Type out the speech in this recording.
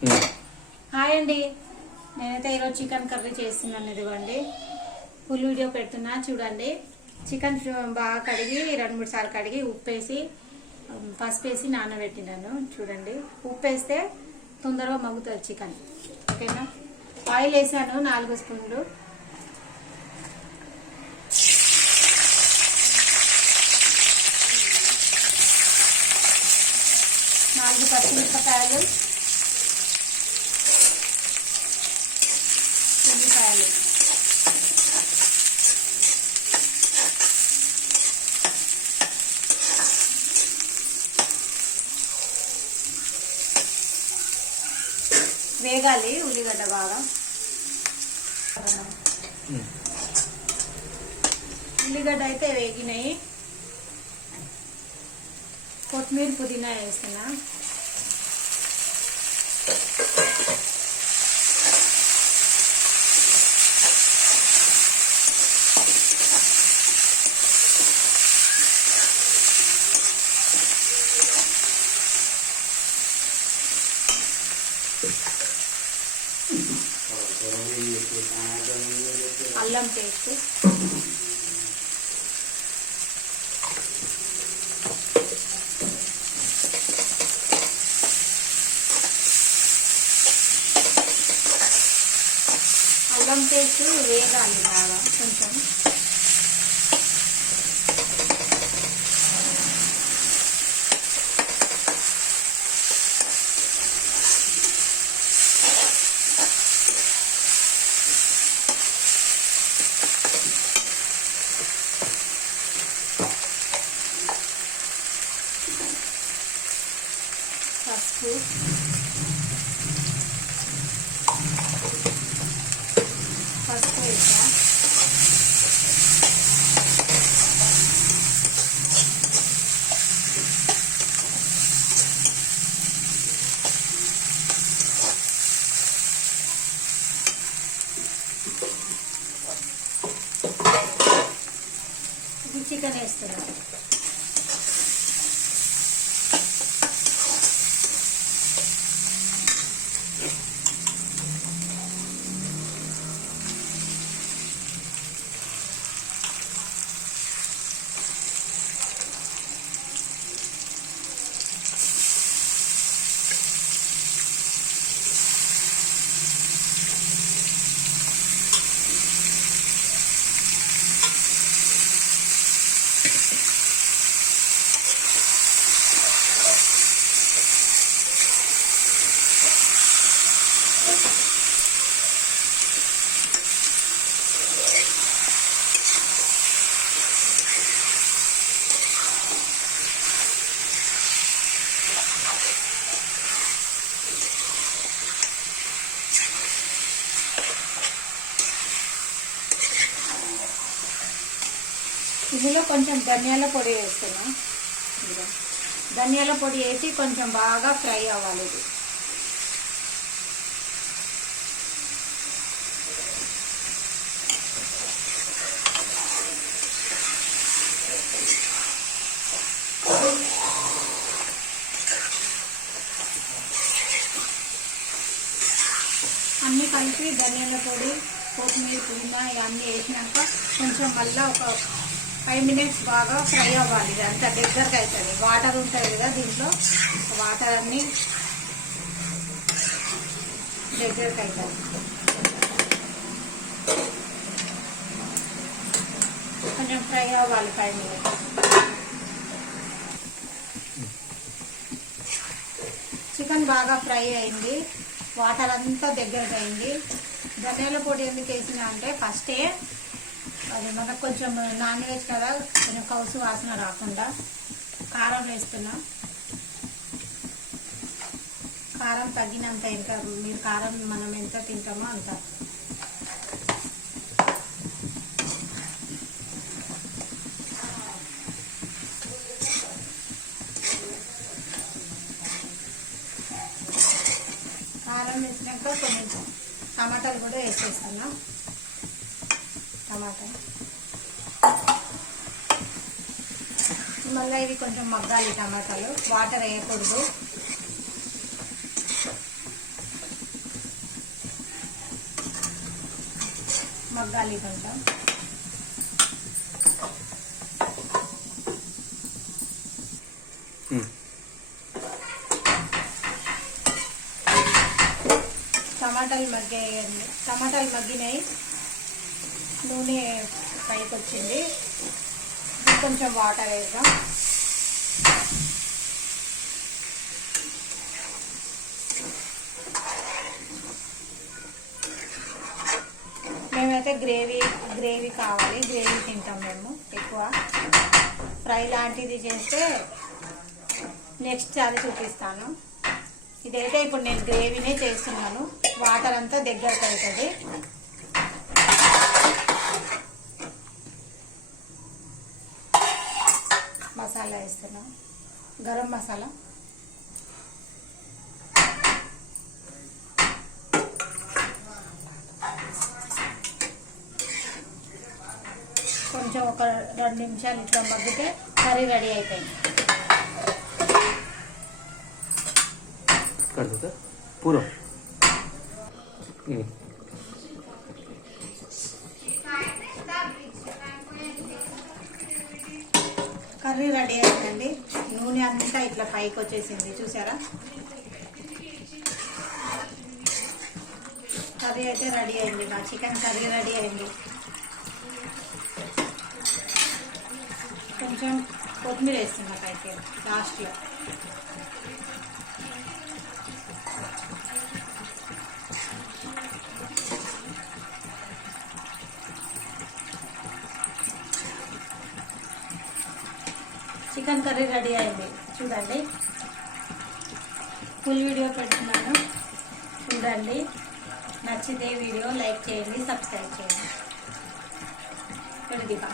Hi అండి. నేనైతే ఈరోజు చికెన్ కర్రీ చేస్తున్నాను ఇదిగోండి ఫుల్ వీడియో పెడుతున్నా చూడండి. చికెన్ బాగా కడిగి రెండు మూడు సార్లు కడిగి ఉప్పు వేసి పసుపు వేసి నానబెట్టినాను చూడండి. ఉప్పు వేస్తే తొందరగా మగ్గుతుంది చికెన్. ఓకేనా? ఆయిల్ వేసాను నాలుగు స్పూన్లు. నాలుగు పచ్చిమిరపకాయలు. ఉల్లిపాయలు వేగాలి ఉల్లిగడ్డ బాగా ఉల్లిగడ్డ అయితే వేగినాయి. కొత్తిమీర పుదీనా వేస్తున్నా. అల్లం పేస్ట్. అల్లం పేస్ట్ వేగాలి బాగా కొంచెం పసుపు పసుపు వేసా ఇది చికెన్ వేస్తున్నా ఇందులో కొంచెం ధనియాల పొడి వేస్తున్నా. ధనియాల పొడి వేసి కొంచెం బాగా ఫ్రై అవ్వాలి ఇది. అన్నీ కలిపి ధనియాల పొడి కొత్తిమీర పుదీనా ఇవన్నీ వేసినాక కొంచెం మళ్ళీ ఒక ఫైవ్ మినిట్స్ బాగా ఫ్రై అవ్వాలి. ఇది అంతా దగ్గరకు అవుతుంది. వాటర్ ఉంటుంది కదా దీంట్లో. వాటర్ అన్నీ దగ్గరకు అవుతుంది కొంచెం ఫ్రై అవ్వాలి ఫైవ్ మినిట్స్ చికెన్ బాగా ఫ్రై అయింది. వాటర్ అంతా దగ్గరకు అయింది. ధనియాల పొడి ఎందుకు వేసిన అంటే ఫస్టే అది మనకు కొంచెం నాన్ వెజ్ కదా కొంచెం కౌసు వాసన రాకుండా కారం వేస్తున్నా. కారం తగ్గినంత ఇంకా మీరు కారం మనం ఎంత తింటామో అంత. కారం వేసినాక కొన్ని టమాటాలు కూడా వేసేస్తున్నాం. టమాటా. మళ్ళీ ఇవి కొంచెం మగ్గాలి టమాటాలు. వాటర్ వేయకూడదు. మగ్గాలి కొంచెం. టమాటాలు మగ్గాయండి టమాటాలు మగ్గినాయి. నూనె పైకి వచ్చింది కొంచెం వాటర్ వేద్దాం. మేమైతే గ్రేవీ గ్రేవీ కావాలి. గ్రేవీ తింటాం మేము ఎక్కువ. ఫ్రై లాంటిది చేస్తే నెక్స్ట్ అది చూపిస్తాను. ఇదైతే ఇప్పుడు నేను గ్రేవీనే చేస్తున్నాను. వాటర్ అంతా దగ్గరకు అవుతుంది. మసాలా వేస్తున్నాం. గరం మసాలా. కొంచెం ఒక రెండు నిమిషాలు ఇట్లా మగ్గితే కర్రీ రెడీ అయిపోయింది. कर కర్రీ రెడీ అయిందండి నూనె అంతా ఇట్లా పైకి వచ్చేసింది. చూసారా? కర్రీ అయితే రెడీ అయింది. మా చికెన్ కర్రీ రెడీ అయింది. కొంచెం కొత్తిమీర వేస్తున్నా పైకి లాస్ట్లో. చికెన్ కర్రీ రెడీ అయింది. చూడండి. ఫుల్ వీడియో పెడుతున్నాను. చూడండి. నచ్చితే వీడియో లైక్ చేయండి సబ్స్క్రైబ్ చేయండి. పెడిదిగా